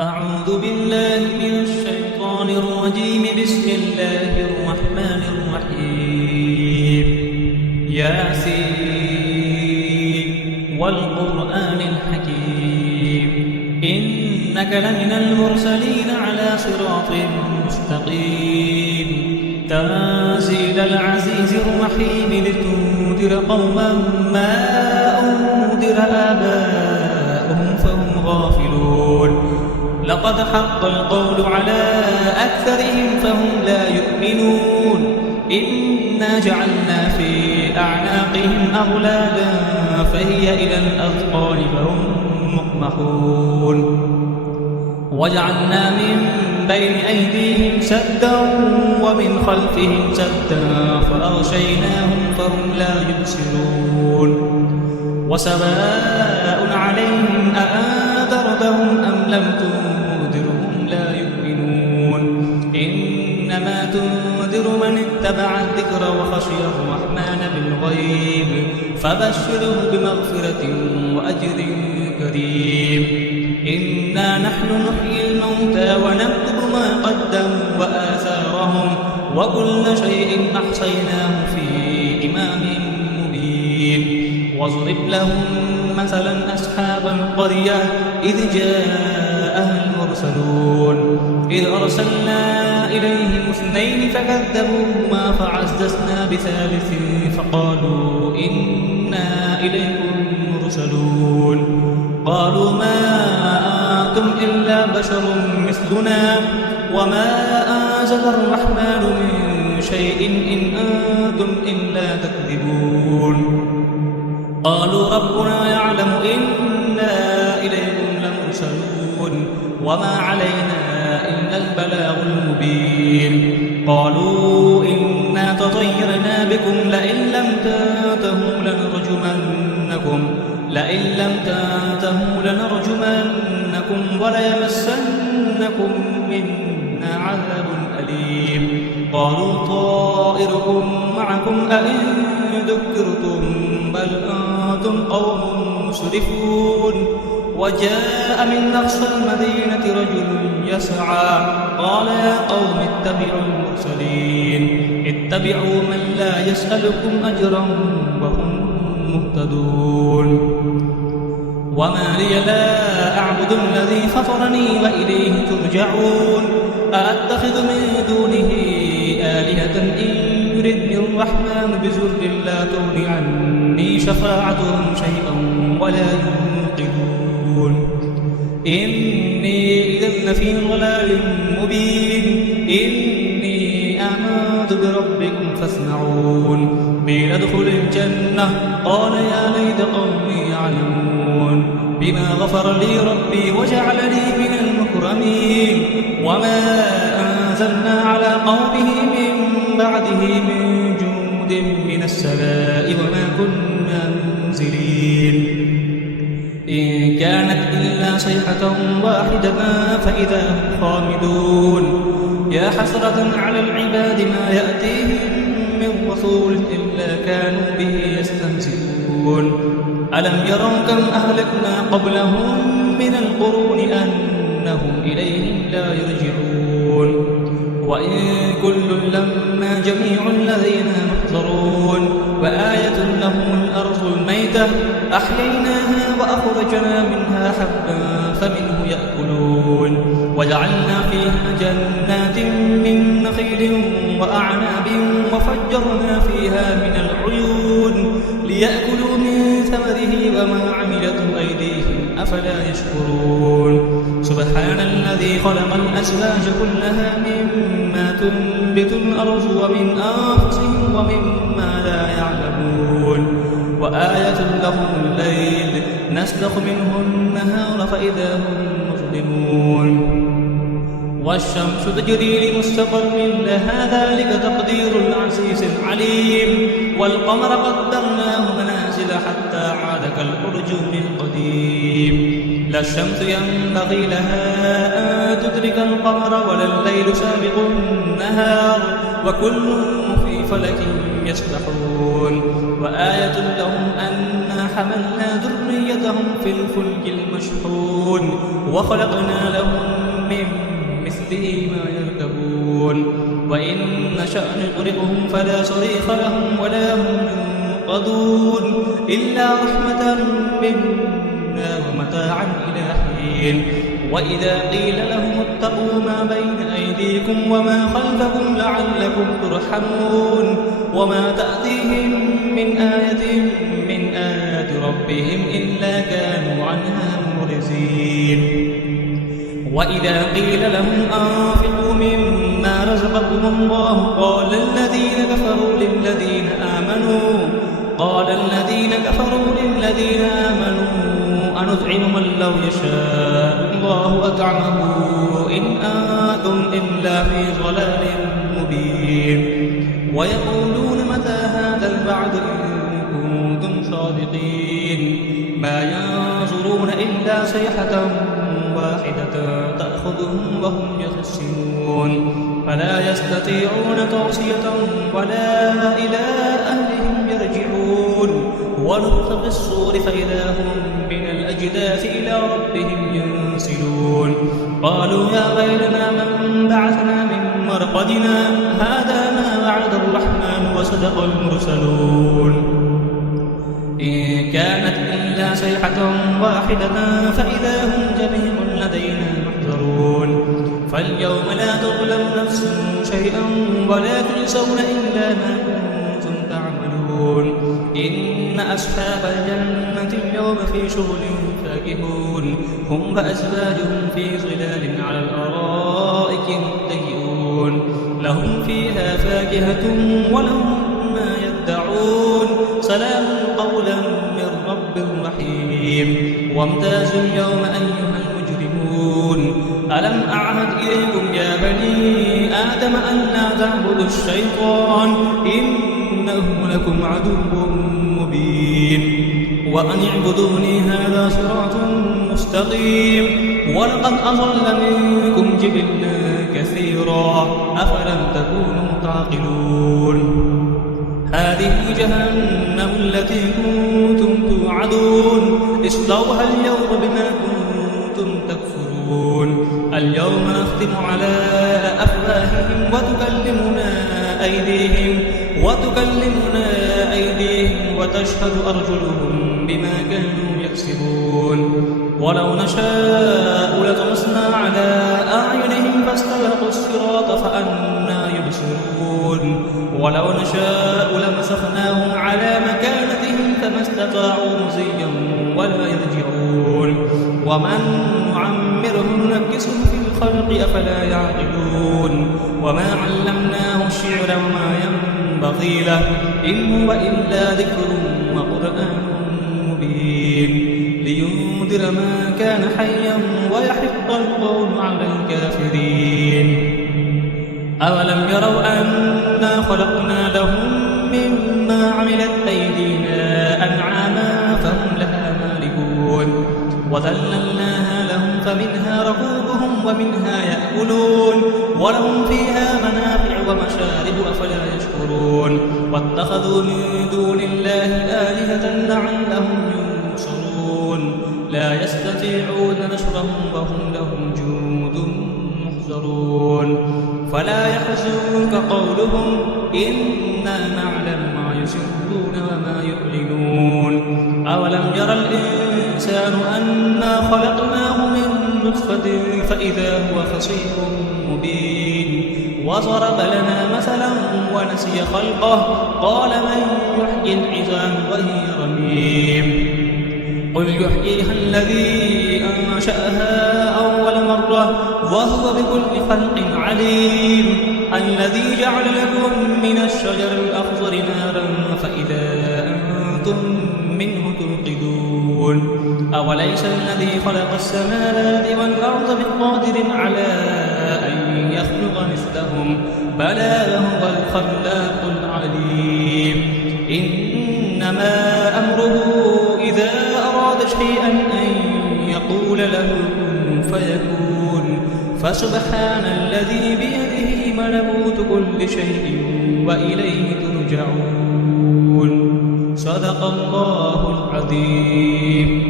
أعوذ بالله من الشيطان الرجيم. بسم الله الرحمن الرحيم. ياسين والقرآن الحكيم إنك لمن المرسلين على صراط مستقيم تنزيل العزيز الرحيم لتنذر قوما ما أنذر آباؤهم فهم غافلون. لقد حق القول على أكثرهم فهم لا يؤمنون. إنا جعلنا في أعناقهم أغلالا فهي إلى الأذقان فهم مقمحون. وجعلنا من بين أيديهم سدا ومن خلفهم سدا فأغشيناهم فهم لا يبصرون. وسواء عليهم أأنذرتهم أم لم تنذرهم لا يؤمنون. إنما تنذر من اتبع الذكر وخشي الرحمن بالغيب فبشره بمغفرة وأجر كريم. إنا نحن نحيي الموتى ونكتب ما قدموا وآثارهم وكل شيء أحصيناه في إمام مبين. واضرب لهم مثلا أصحاب القرية إذ جاءها المرسلون إذ أرسلنا إليهم اثنين فكذبوهما فعززنا بثالث فقالوا إنا إليكم مرسلون. قالوا ما أنتم إلا بشر مثلنا وما أنزل الرحمن من شيء إن أنتم إلا تكذبون. قالوا ربنا يعلم إنا إليكم لمرسلون وما علينا إلا البلاغ المبين. قالوا إنا تطيرنا بكم لئن لم تنتهوا لنرجمنكم وليمسنكم منا عذاب أليم. قالوا طائركم معكم أئن ذكرتم بل أنتم قوم مسرفون. وجاء من أقصى المدينة رجل يسعى قال يا قوم اتبعوا المرسلين اتبعوا من لا يسألكم أجرا وهم مهتدون. وما لي لا أعبد الذي فطرني وإليه ترجعون. أأتخذ من دونه آلهة إن يردني الرحمن بضر لا تغن عني شفاعتهم شيئا ولا ينقذون. إني إذا لفي ضلال مبين. إني آمنت بربكم فاسمعون. قيل ادخل الجنة قال يا ليت قومي يعلمون بما غفر لي ربي وجعلني من المكرمين. وما أنزلنا على قومه من بعده من جند من السماء وما كنا منزلين. إن كانت إلا صيحة واحدة فإذا هم خامدون. يا حسرة على العباد ما يأتيهم من رسول إلا كانوا به يستهزئون. ألم يروا كم أهلكنا قبلهم من القرون أنهم إليهم لا يرجعون. وإن كل لما جميع لدينا محضرون. وآية لهم الأرض الميتة أحييناها وأخرجنا منها حبا فمنه يأكلون. وجعلنا فيها جنات من نخيل وأعناب وفجرنا فيها من العيون ليأكلوا من ثمره وما عملته أيديهم أفلا يشكرون. سبحان الذي خلق الأزواج كلها مما تنبت الأرض ومن أنفسهم ومما لا يعلمون. وآية لهم الليل نسلخ منه النهار فإذا هم مظلمون. والشمس تجري لمستقر لها ذلك تقدير العزيز العليم. والقمر قدرناه منازل حتى عاد كالأرجون القديم. لا الشمس ينبغي لها أن تدرك القمر ولا الليل سابق النهار وكل في فلك يسبحون. وآية لهم أنا حملنا ذريتهم في الفلك المشحون وخلقنا لهم به ما يركبون وإن نشأ نغرقهم فلا صريخ لهم ولا هم ينقذون إلا رحمة منا ومتاعا إلى حين وإذا قيل لهم اتقوا ما بين أيديكم وما خلفكم لعلكم ترحمون وما تأتيهم من آية من آيات ربهم إلا كانوا عنها معرضين وإذا قيل لهم أنفقوا مما رزقكم الله قال الذين كفروا للذين آمنوا أنطعم من لو يشاء الله أطعمه إن أنتم إلا في ضلال مبين ويقولون متى هذا الوعد إن كنتم صادقين ما ينظرون إلا صيحة واحدة تأخذهم وهم يخصمون فلا يستطيعون توصية ولا إلى أهلهم يرجعون ونفخ في الصور فإذا هم من الأجداث إلى ربهم ينسلون قالوا يا ويلنا من بعثنا من مرقدنا هذا ما وعد الرحمن وصدق المرسلون إن كانت إلا صيحة واحدة فإذا هم جميع لدينا محضرون فاليوم لا تظلم نفس شيئا ولا تجزون إلا ما كنتم تعملون إن أصحاب الجنة اليوم في شغل فاكهون هم وأزواجهم في ظلال على الأرائك متكئون لهم فيها فاكهة ولهم ما يدعون سلام قولا من رب رحيم وامتازوا اليوم أيها المجرمون ألم أعهد إليكم يا بني آدم أن لا تعبدوا الشيطان إنه لكم عدو مبين وأن اعبدوني هذا صراط مستقيم ولقد أضل منكم جبلا كثيرا أفلم تكونوا تعقلون هذه جهنم التي كنتم توعدون اصلوها اليوم بما كنتم تكفرون اليوم نختم على أفواههم وتكلمنا أيديهم وتشهد أرجلهم بما كانوا يكسبون ولو نشاء لطمسنا على أعينهم فاستبقوا الصراط فأنى يبصرون ولو نشاء لمسخناهم على مكانتهم فما استطاعوا مزيا ولا يرجعون ومن نعمره ننكسه في الخلق أفلا يعقلون وما علمناه الشعر وما ينبغي له إن هو إلا ذكر وقرآن مبين لينذر ما كان حيا ويحق القول على الكافرين أولم يروا أنا خلقنا لهم مما عملت أيدينا أنعاما فهم لها مالكون وذللناها لهم فمنها ركوبهم ومنها يأكلون ولهم فيها منافع ومشارب أفلا يشكرون واتخذوا من دون الله آلهة لعلهم ينصرون لا يستطيعون نصرهم وهم لهم جند محضرون فلا يحزنك قولهم إنا نعلم ما يسرون وما يعلنون أولم يرى الإنسان أنا خلقناه من نطفة فإذا هو خصيم مبين وضرب لنا مثلا ونسي خلقه قال من يحيي العظام وهي رميم قل يحييها الذي أنشأها أول مرة وهو بكل خلق عليم الذي جعل لكم من الشجر الأخضر نارا فإذا أنتم منه توقدون أوليس الذي خلق السماوات والأرض بقادر على أن يخلق مثلهم بلى هو الخلاق العليم إنما أمره إذا أراد شيئا أن يقول له كن فيكون فسبحان الذي بيده ملكوت كل شيء وإليه ترجعون صدق الله العظيم